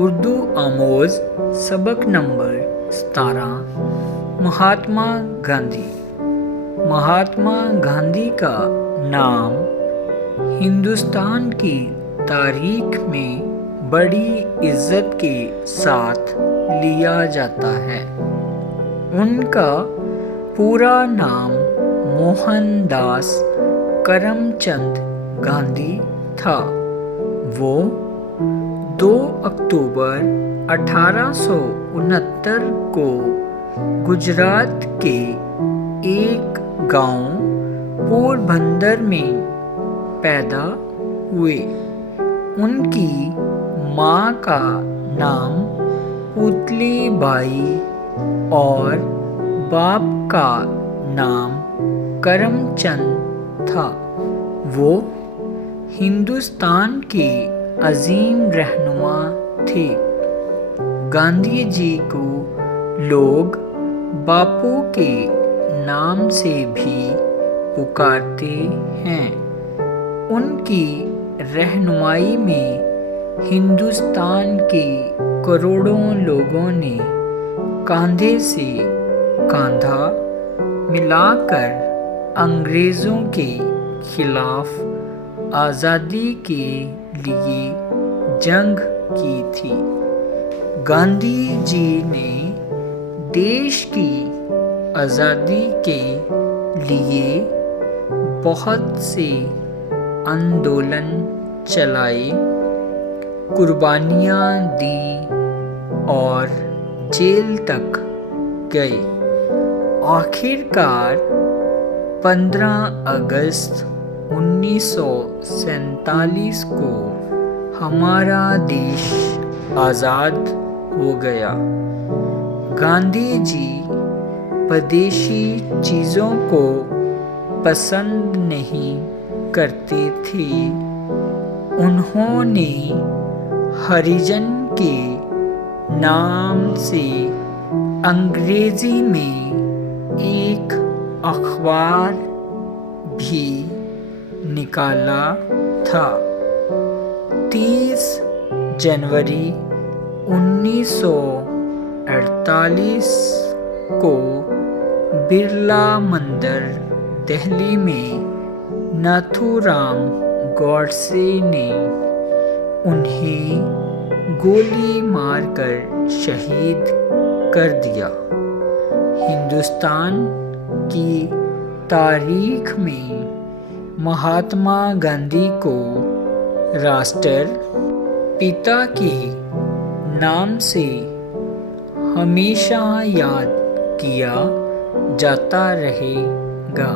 उर्दू आमोज़ सबक नंबर 17। महात्मा गांधी। महात्मा गांधी का नाम हिंदुस्तान की तारीख में बड़ी इज़्ज़त के साथ लिया जाता है। उनका पूरा नाम मोहनदास करमचंद गांधी था। वो 2 अक्टूबर 1869 को गुजरात के एक गांव पोरबंदर में पैदा हुए। उनकी माँ का नाम पुतली बाई और बाप का नाम करमचंद था। वो हिंदुस्तान के अजीम रहनुमा थे। गांधी जी को लोग बापू के नाम से भी पुकारते हैं। उनकी रहनुमाई में हिंदुस्तान के करोड़ों लोगों ने कंधे से कंधा मिलाकर अंग्रेज़ों के खिलाफ आज़ादी के लिए जंग की थी। गांधी जी ने देश की आज़ादी के लिए बहुत से आंदोलन चलाए, कुर्बानियाँ दी और जेल तक गए। आखिरकार 15 अगस्त 1947 को हमारा देश आज़ाद हो गया। गांधी जी विदेशी चीज़ों को पसंद नहीं करते थे। उन्होंने हरिजन के नाम से अंग्रेजी में एक अखबार भी निकाला था। 30 जनवरी 1948 को बिरला मंदिर दिल्ली में नाथूराम गॉडसे ने उन्हें गोली मारकर शहीद कर दिया। हिंदुस्तान की तारीख में महात्मा गांधी को राष्ट्रपिता के नाम से हमेशा याद किया जाता रहेगा।